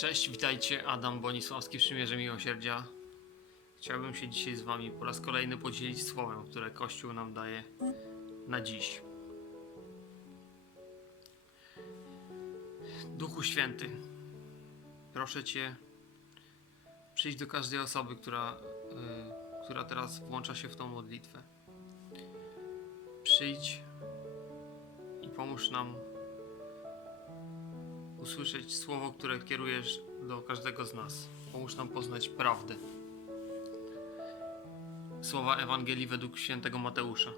Cześć, witajcie, Adam Bonisławski Przymierze Miłosierdzia. Chciałbym się dzisiaj z Wami po raz kolejny podzielić słowem, które Kościół nam daje na dziś. Duchu Święty, proszę Cię, przyjdź do każdej osoby, która, y, która teraz włącza się w tą modlitwę. Przyjdź i pomóż nam usłyszeć słowo, które kierujesz do każdego z nas. Pomóż nam poznać prawdę. Słowa Ewangelii według świętego Mateusza.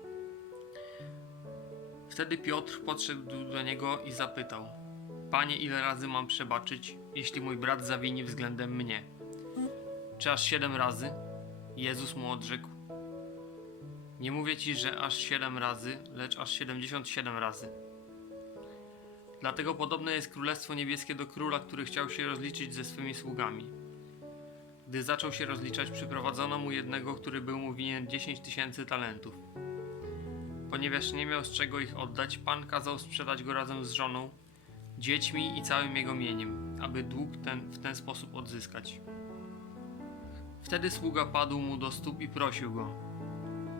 Wtedy Piotr podszedł do niego i zapytał: Panie, ile razy mam przebaczyć, jeśli mój brat zawini względem mnie? Czy aż siedem razy? Jezus mu odrzekł: Nie mówię ci, że aż siedem razy, lecz aż siedemdziesiąt siedem razy. Dlatego podobne jest Królestwo Niebieskie do króla, który chciał się rozliczyć ze swymi sługami. Gdy zaczął się rozliczać, przyprowadzono mu jednego, który był mu winien 10 tysięcy talentów. Ponieważ nie miał z czego ich oddać, pan kazał sprzedać go razem z żoną, dziećmi i całym jego mieniem, aby dług ten w ten sposób odzyskać. Wtedy sługa padł mu do stóp i prosił go: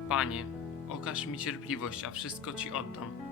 Panie, okaż mi cierpliwość, a wszystko ci oddam.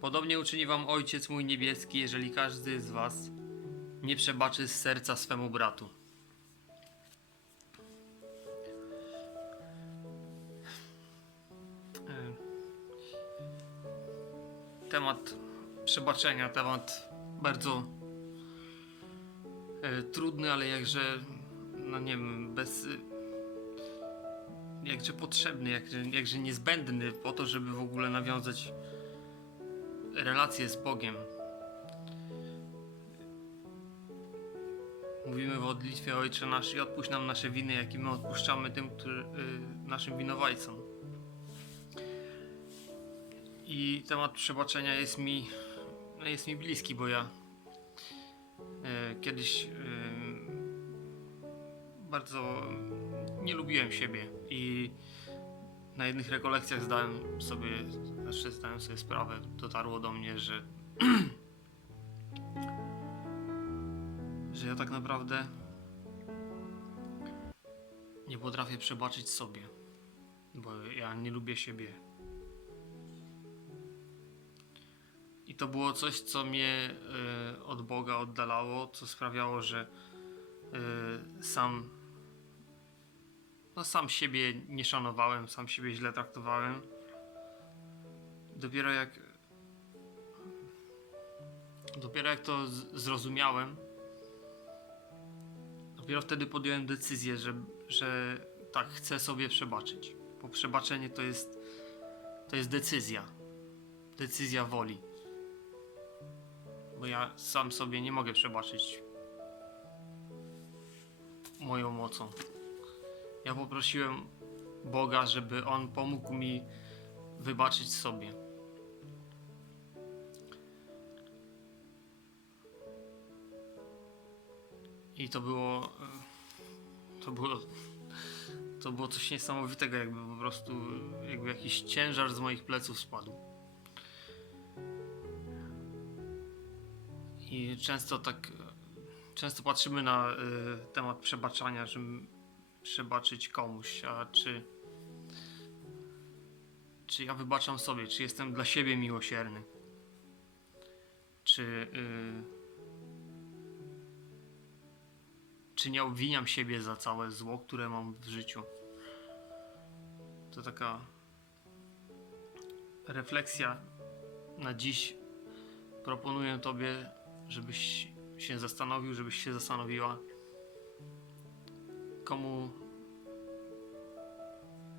Podobnie uczyni wam Ojciec mój niebieski, jeżeli każdy z was nie przebaczy z serca swemu bratu. E, Temat przebaczenia, temat bardzo e, trudny, ale jakże, no nie wiem, bez. jakże potrzebny, jakże, jakże niezbędny po to, żeby w ogóle nawiązać relacje z Bogiem. Mówimy w modlitwie Ojcze nasz i odpuść nam nasze winy, jakie my odpuszczamy tym, którzy, y, naszym winowajcom. I temat przebaczenia jest mi, jest mi bliski, bo ja y, kiedyś y, bardzo nie lubiłem siebie i na jednych rekolekcjach zdałem sobie, znaczy zdałem sobie sprawę, dotarło do mnie, że że ja tak naprawdę nie potrafię przebaczyć sobie, bo ja nie lubię siebie. I to było coś, co mnie y, od Boga oddalało, co sprawiało, że y, sam no sam siebie nie szanowałem, sam siebie źle traktowałem. Dopiero jak dopiero jak to zrozumiałem, dopiero wtedy podjąłem decyzję, że, że tak, chcę sobie przebaczyć. Bo przebaczenie to jest to jest decyzja. Decyzja woli. Bo ja sam sobie nie mogę przebaczyć moją mocą. Ja poprosiłem Boga, żeby On pomógł mi wybaczyć sobie. I to było. e, To było. To było coś niesamowitego, jakby po prostu. Jakby jakiś ciężar z moich pleców spadł. I często tak. Często patrzymy na y, temat przebaczania, że przebaczyć komuś, a czy czy ja wybaczam sobie, czy jestem dla siebie miłosierny, czy y, czy nie obwiniam siebie za całe zło, które mam w życiu. To taka refleksja na dziś. Proponuję Tobie, żebyś się zastanowił, żebyś się zastanowiła, komu,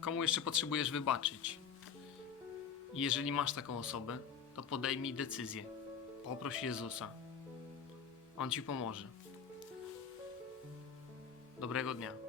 komu jeszcze potrzebujesz wybaczyć. Jeżeli masz taką osobę, to podejmij decyzję. Poproś Jezusa. On ci pomoże. Dobrego dnia.